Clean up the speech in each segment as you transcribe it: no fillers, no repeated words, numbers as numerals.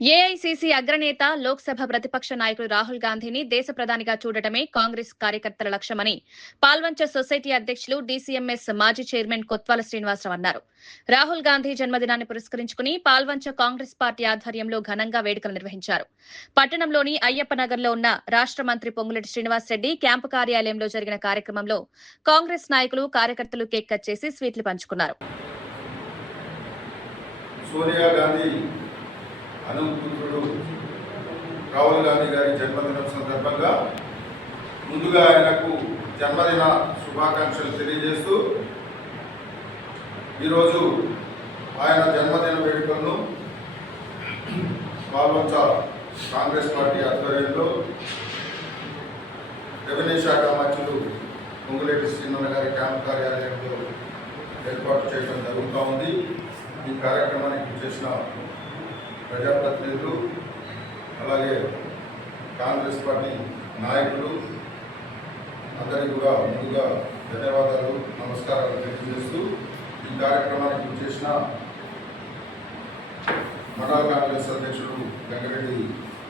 AICC అగ్రనేత లోక్సభ ప్రతిపక్ష నాయకుడు రాహుల్ గాంధీని దేశ ప్రధానిగా చూడటమే కాంగ్రెస్ కార్యకర్తల లక్ష్యమని పాల్వంచ సొసైటీ అధ్యక్షులు డీసీఎంఎస్ మాజీ చైర్మన్ కొత్వాల శ్రీనివాసరావు అన్నారు. రాహుల్ గాంధీ జన్మదినాన్ని పురస్కరించుకుని పాల్వంచ కాంగ్రెస్ పార్టీ ఆధ్వర్యంలో ఘనంగా వేడుకలు నిర్వహించారు. పట్టణంలోని అయ్యప్పనగర్లో ఉన్న రాష్ట్ర మంత్రి పొంగులేటి శ్రీనివాసరెడ్డి క్యాంపు కార్యాలయంలో జరిగిన కార్యక్రమంలో కాంగ్రెస్ నాయకులు కార్యకర్తలు కేక్ కట్ చేసి స్వీట్లు పంచుకున్నారు. సోనియా గాంధీ అనుపుత్రుడు రాహుల్ గాంధీ గారి జన్మదినం సందర్భంగా ముందుగా ఆయనకు జన్మదిన శుభాకాంక్షలు తెలియజేస్తూ ఈరోజు ఆయన జన్మదిన వేడుకలను పాల్వంచ కాంగ్రెస్ పార్టీ ఆధ్వర్యంలో రెవెన్యూ శాఖ మంత్రులు పొంగులేటి శ్రీనివాస గారి క్యాంప్ కార్యాలయంలో ఏర్పాటు చేయడం జరుగుతూ ఉంది. ఈ కార్యక్రమానికి చేసిన ప్రజాప్రతినిధులు అలాగే కాంగ్రెస్ పార్టీ నాయకులు అందరికీ కూడా ముందుగా ధన్యవాదాలు నమస్కారాలు తెలియజేస్తూ ఈ కార్యక్రమానికి చేసిన మండల కాంగ్రెస్ అధ్యక్షుడు వెంకరెడ్డి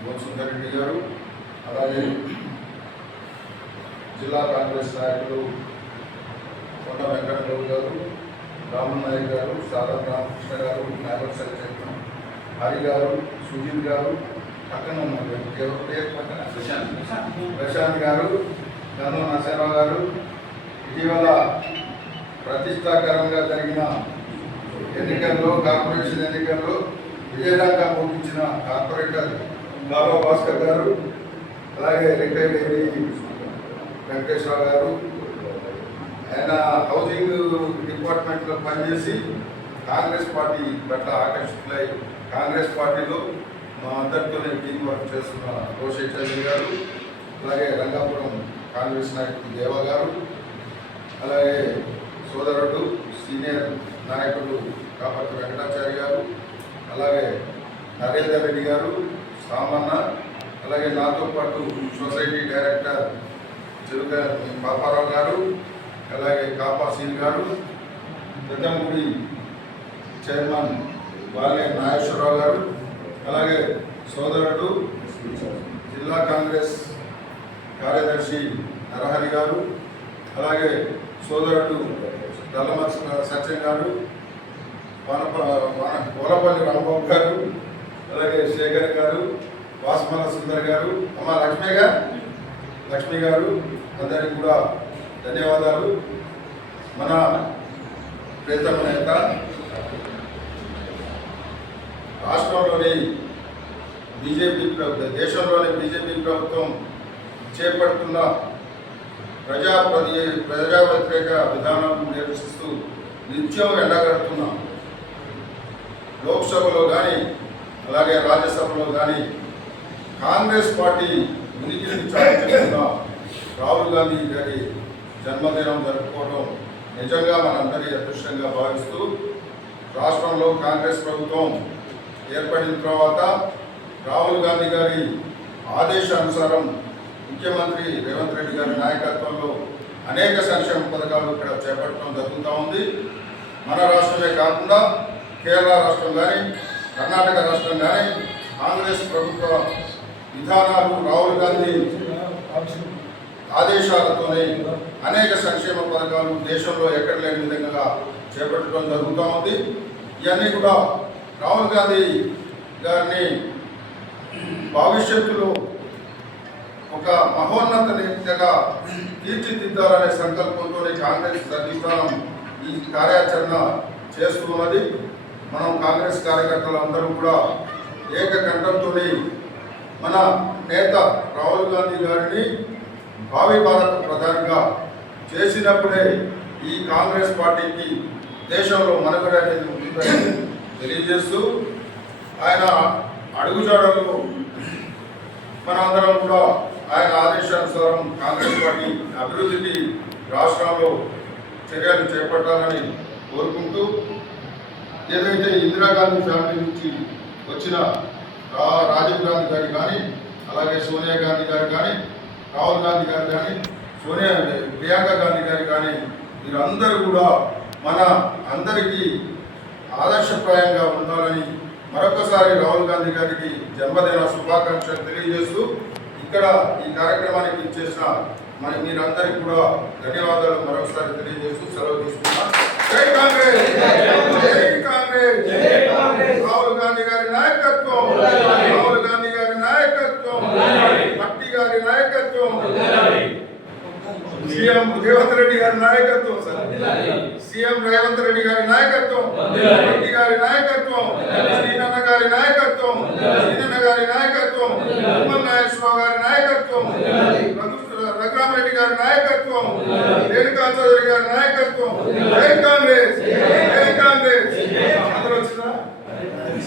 మోహన్ రెడ్డి గారు అలాగే జిల్లా కాంగ్రెస్ నాయకులు కొండ వెంకటరావు గారు రామన్ నాయక్ గారు సారా రామకృష్ణ గారు నాయకుల చైర్మన్ హరి గారు సుజిత్ గారు పక్కన ఉన్నారు ప్రశాంత్ గారు గంధం నరసింహరావు గారు ఇటీవల ప్రతిష్టాకరంగా జరిగిన ఎన్నికల్లో కార్పొరేషన్ ఎన్నికల్లో విజయవంతంగా ముగించిన కార్పొరేటర్ బాబా భాస్కర్ గారు అలాగే రిటైర్డ్ ఏడి వెంకటేశ్వరరావు గారు ఆయన హౌసింగ్ డిపార్ట్మెంట్లో పనిచేసి కాంగ్రెస్ పార్టీ పట్ల ఆకర్షితులై కాంగ్రెస్ పార్టీలో మా అందరితోనే టీం వర్క్ చేస్తున్న రోషేచంద్ర గారు అలాగే రంగాపురం కాంగ్రెస్ నాయకుడు దేవా గారు అలాగే సోదరుడు సీనియర్ నాయకుడు కాపర్తి వెంకటాచారి గారు అలాగే నరేందర్ రెడ్డి గారు సామన్న అలాగే నాతో పాటు సొసైటీ డైరెక్టర్ చిరుక పాపారావు గారు అలాగే కాపా సీన్ గారు పెద్దమూడి చైర్మన్ బాలే నాగేశ్వరరావు గారు అలాగే సోదరుడు జిల్లా కాంగ్రెస్ కార్యదర్శి నరహరి గారు అలాగే సోదరుడు దళమ సత్యం గారు కోలపల్లి రాంబాబు గారు అలాగే శేఖర్ గారు వాస్మల సుందర్ గారు అమ్మ లక్ష్మి గారు అందరికీ కూడా ధన్యవాదాలు. మన ప్రియతమ నేత రాష్ట్రంలోని దేశంలోని బీజేపీ ప్రభుత్వం చేపడుతున్న ప్రజా వ్యతిరేక విధానాలను నిరసిస్తూ నిత్యం ఎండగడుతున్న లోక్సభలో కానీ అలాగే రాజ్యసభలో కానీ కాంగ్రెస్ పార్టీ ఉనికిని చాటుతున్న రాహుల్ గాంధీ గారి జన్మదినం జరుపుకోవడం నిజంగా మనందరి అదృష్టంగా భావిస్తూ రాష్ట్రంలో కాంగ్రెస్ ప్రభుత్వం ఏర్పడిన తర్వాత రాహుల్ గాంధీ గారి ఆదేశానుసారం ముఖ్యమంత్రి రేవంత్ రెడ్డి గారి నాయకత్వంలో అనేక సంక్షేమ పథకాలు ఇక్కడ చేపట్టడం జరుగుతూ ఉంది. మన రాష్ట్రమే కాకుండా కేరళ రాష్ట్రం కానీ కర్ణాటక రాష్ట్రం కానీ కాంగ్రెస్ ప్రభుత్వ విధానాలు రాహుల్ గాంధీ ఆదేశాలతోనే అనేక సంక్షేమ పథకాలు దేశంలో ఎక్కడ లేని విధంగా చేపట్టడం జరుగుతూ ఉంది. ఇవన్నీ కూడా రాహుల్ గాంధీ గారిని భవిష్యత్తులో ఒక మహోన్నత నేతగా తీర్చిదిద్దాలనే సంకల్పంతో కాంగ్రెస్ అధిష్టానం ఈ కార్యాచరణ చేస్తున్నది. మనం కాంగ్రెస్ కార్యకర్తలందరూ కూడా ఏకకంఠంతో మన నేత రాహుల్ గాంధీ గారిని భావి భారత ప్రధానిగా చేసినప్పుడే ఈ కాంగ్రెస్ పార్టీకి దేశంలో మనుగడ అనేది ఉంటుందని తెలియజేస్తూ ఆయన అడుగుజాడలు మనందరం కూడా ఆయన ఆదేశానుసారం కాంగ్రెస్ పార్టీ అభివృద్ధికి రాష్ట్రంలో చర్యలు చేపట్టాలని కోరుకుంటూ ఏదైతే ఇందిరాగాంధీ ఫ్యామిలీ నుంచి వచ్చిన రాజీవ్ గాంధీ గారు కానీ అలాగే సోనియా గాంధీ గారు కానీ రాహుల్ గాంధీ గారు కానీ ప్రియాంక గాంధీ గారు కానీ వీరందరూ కూడా మన అందరికీ ఆదర్శప్రాయంగా ఉండాలని మరొకసారి రాహుల్ గాంధీ గారికి జన్మదిన శుభాకాంక్షలు తెలియజేస్తూ ఇక్కడ ఈ కార్యక్రమానికి ఇచ్చేసిన మీరందరికీ కూడా ధన్యవాదాలు మరొకసారి తెలియజేస్తూ సెలవు తీసుకున్నాం. జై కాంగ్రెస్, జై కాంగ్రెస్. రాహుల్ గాంధీ గారి నాయకత్వం, రాహుల్ గాంధీ గారి నాయకత్వం, భట్టి గారి నాయకత్వం, సీఎం రేవంత్ రెడ్డి గారి నాయకత్వం, సీఎం రేవంత్ రెడ్డి గారి నాయకత్వం, రెడ్డి గారి నాయకత్వం, శ్రీనన్న గారి నాయకత్వం, శ్రీనన్న గారి నాయకత్వం,